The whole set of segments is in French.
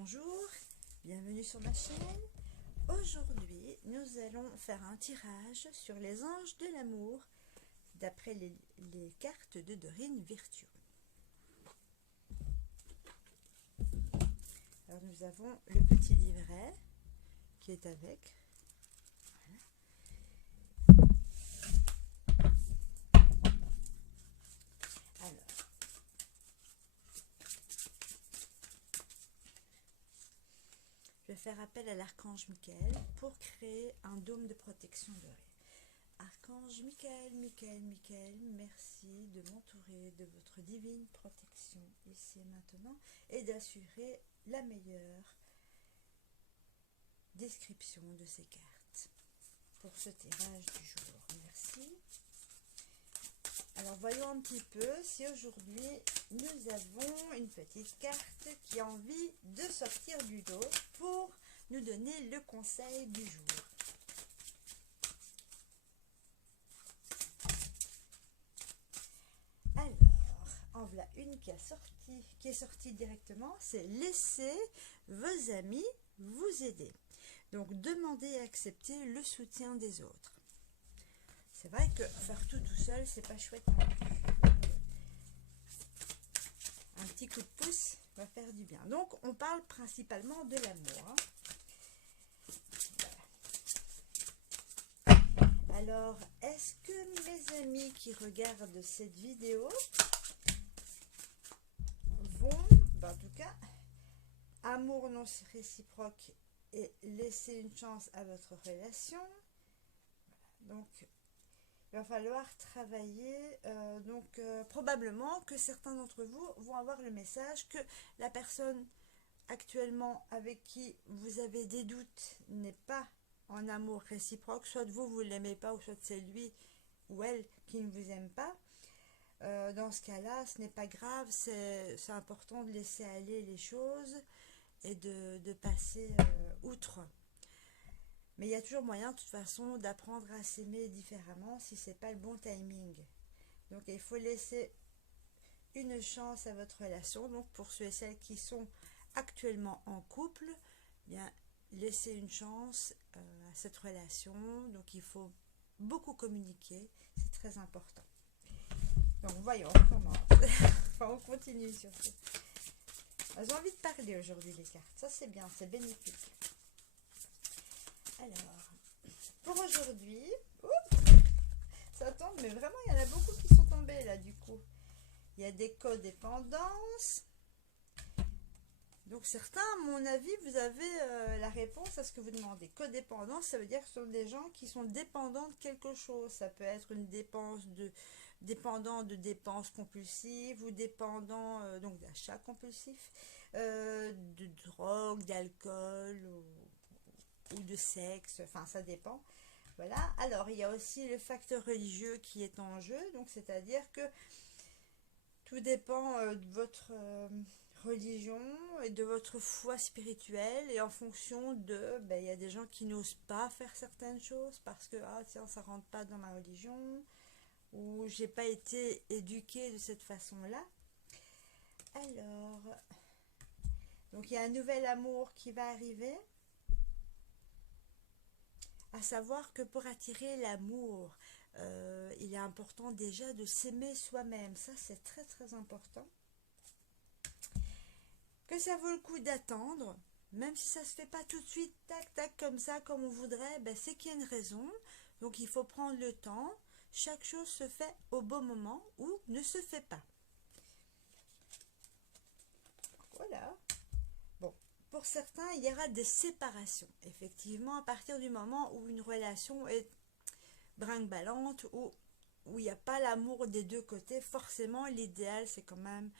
Bonjour, bienvenue sur ma chaîne. Aujourd'hui, nous allons faire un tirage sur les anges de l'amour d'après les cartes de Dorine Virtue. Alors nous avons le petit livret qui est avec. Voilà. Alors, je vais faire appel à l'archange Michael pour créer un dôme de protection doré. Archange Michael, merci de m'entourer de votre divine protection ici et maintenant et d'assurer la meilleure description de ces cartes pour ce tirage du jour. Merci. Alors voyons un petit peu si aujourd'hui nous avons une petite carte qui a envie de sortir du lot pour nous donner le conseil du jour. Alors, en voilà une qui est sortie directement, c'est laisser vos amis vous aider. Donc demandez et acceptez le soutien des autres. C'est vrai que faire tout seul, c'est pas chouette non plus. Un petit coup de pouce va faire du bien. Donc, on parle principalement de l'amour. Voilà. Alors, est-ce que mes amis qui regardent cette vidéo vont, en tout cas, amour non réciproque et laisser une chance à votre relation? Donc, il va falloir travailler, probablement que certains d'entre vous vont avoir le message que la personne actuellement avec qui vous avez des doutes n'est pas en amour réciproque, soit vous ne l'aimez pas, ou soit c'est lui ou elle qui ne vous aime pas. Dans ce cas-là, ce n'est pas grave, c'est important de laisser aller les choses et de passer outre. Mais il y a toujours moyen, de toute façon, d'apprendre à s'aimer différemment si ce n'est pas le bon timing. Donc, il faut laisser une chance à votre relation. Donc, pour ceux et celles qui sont actuellement en couple, bien, laissez une chance à cette relation. Donc, il faut beaucoup communiquer. C'est très important. Donc, voyons, on commence. Enfin, on continue surtout. J'ai envie de parler aujourd'hui, les cartes. Ça, c'est bien, c'est bénéfique. Alors, pour aujourd'hui, ça tombe, mais vraiment, il y en a beaucoup qui sont tombés là, du coup. Il y a des codépendances. Donc, certains, à mon avis, vous avez la réponse à ce que vous demandez. Codépendance, ça veut dire que ce sont des gens qui sont dépendants de quelque chose. Ça peut être une dépendant de dépenses compulsives ou dépendant donc d'achats compulsifs, de drogue, d'alcool ou de sexe, enfin ça dépend. Voilà. Alors il y a aussi le facteur religieux qui est en jeu, donc c'est-à-dire que tout dépend de votre religion et de votre foi spirituelle, et en fonction de, il y a des gens qui n'osent pas faire certaines choses parce que tiens, ça rentre pas dans ma religion, ou j'ai pas été éduquée de cette façon-là. Alors, donc il y a un nouvel amour qui va arriver. À savoir que pour attirer l'amour, il est important déjà de s'aimer soi-même. Ça, c'est très très important. Que ça vaut le coup d'attendre, même si ça ne se fait pas tout de suite, tac tac, comme ça, comme on voudrait, c'est qu'il y a une raison. Donc il faut prendre le temps. Chaque chose se fait au bon moment ou ne se fait pas. Voilà. Bon. Pour certains, il y aura des séparations. Effectivement, à partir du moment où une relation est brinque-ballante, où il n'y a pas l'amour des deux côtés, forcément, l'idéal, c'est quand même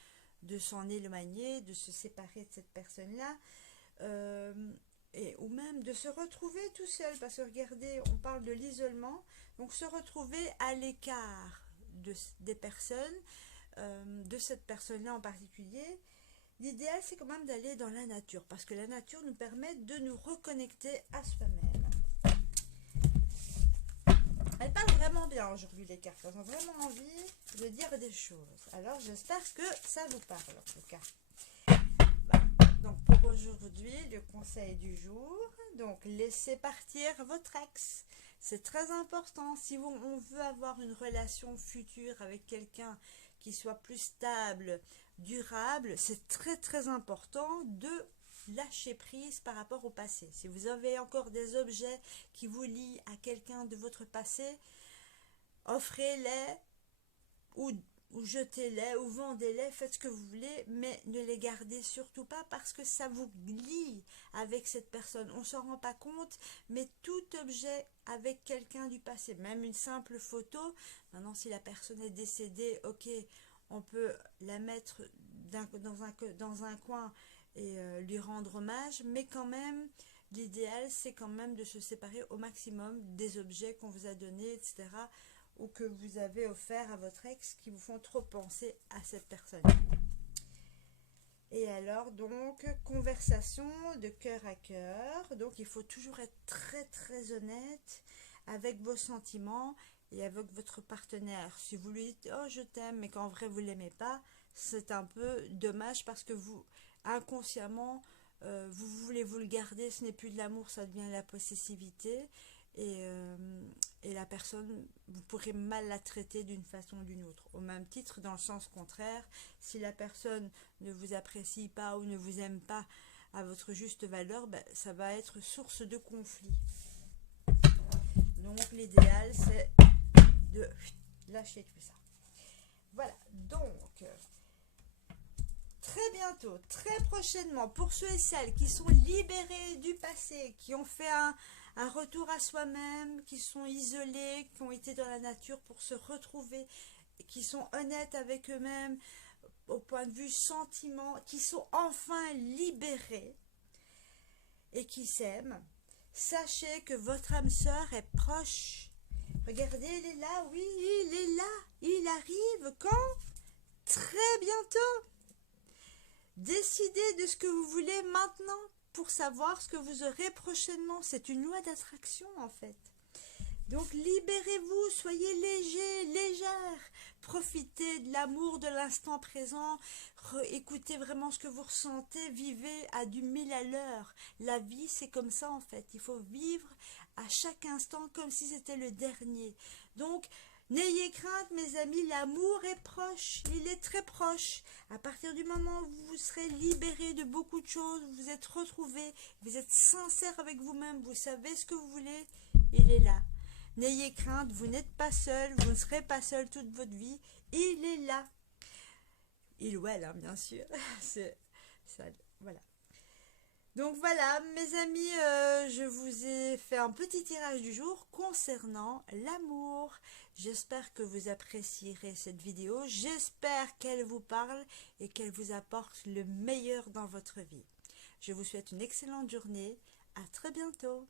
de s'en éloigner, de se séparer de cette personne-là, ou même de se retrouver tout seul. Parce que regardez, on parle de l'isolement, donc se retrouver à l'écart des personnes, de cette personne-là en particulier. L'idéal, c'est quand même d'aller dans la nature, parce que la nature nous permet de nous reconnecter à soi-même. Elles parlent vraiment bien aujourd'hui, les cartes. Elles ont vraiment envie de dire des choses. Alors, j'espère que ça vous parle, en tout cas. Voilà. Donc, pour aujourd'hui, aujourd'hui, le conseil du jour, donc laissez partir votre ex. C'est très important. Si on veut avoir une relation future avec quelqu'un qui soit plus stable, durable, c'est très très important de lâcher prise par rapport au passé. Si vous avez encore des objets qui vous lient à quelqu'un de votre passé, offrez-les ou jetez-les ou vendez-les, faites ce que vous voulez, mais ne les gardez surtout pas parce que ça vous lie avec cette personne. On ne s'en rend pas compte, mais tout objet avec quelqu'un du passé, même une simple photo, maintenant si la personne est décédée, ok, on peut la mettre dans un coin et lui rendre hommage, mais quand même, l'idéal c'est quand même de se séparer au maximum des objets qu'on vous a donnés, etc., ou que vous avez offert à votre ex qui vous font trop penser à cette personne. Et alors donc, conversation de cœur à cœur, donc il faut toujours être très très honnête avec vos sentiments et avec votre partenaire. Si vous lui dites « Oh, je t'aime » mais qu'en vrai vous ne l'aimez pas, c'est un peu dommage parce que vous, inconsciemment, vous voulez vous le garder, ce n'est plus de l'amour, ça devient la possessivité. Et la personne, vous pourrez mal la traiter d'une façon ou d'une autre. Au même titre, dans le sens contraire, si la personne ne vous apprécie pas ou ne vous aime pas à votre juste valeur, ben, ça va être source de conflit. Donc l'idéal, c'est de lâcher tout ça. Voilà, donc très bientôt, très prochainement, pour ceux et celles qui sont libérés du passé, qui ont fait un retour à soi-même, qui sont isolés, qui ont été dans la nature pour se retrouver, qui sont honnêtes avec eux-mêmes au point de vue sentiment, qui sont enfin libérés et qui s'aiment, sachez que votre âme sœur est proche. Regardez, il est là, oui, il est là, il arrive quand? Très bientôt. Décidez de ce que vous voulez maintenant pour savoir ce que vous aurez prochainement. C'est une loi d'attraction en fait. Donc libérez-vous, soyez léger, légère. Profitez de l'amour de l'instant présent. Écoutez vraiment ce que vous ressentez. Vivez à du 1000 à l'heure. La vie, c'est comme ça en fait. Il faut vivre à chaque instant comme si c'était le dernier. Donc, n'ayez crainte, mes amis, l'amour est proche, il est très proche. À partir du moment où vous serez libérés de beaucoup de choses, vous vous êtes retrouvés, vous êtes sincère avec vous-même, vous savez ce que vous voulez, il est là. N'ayez crainte, vous n'êtes pas seul, vous ne serez pas seul toute votre vie, il est là. Il ou elle, hein, bien sûr. C'est ça, voilà. Donc voilà, mes amis, je vous ai fait un petit tirage du jour concernant l'amour. J'espère que vous apprécierez cette vidéo. J'espère qu'elle vous parle et qu'elle vous apporte le meilleur dans votre vie. Je vous souhaite une excellente journée. À très bientôt.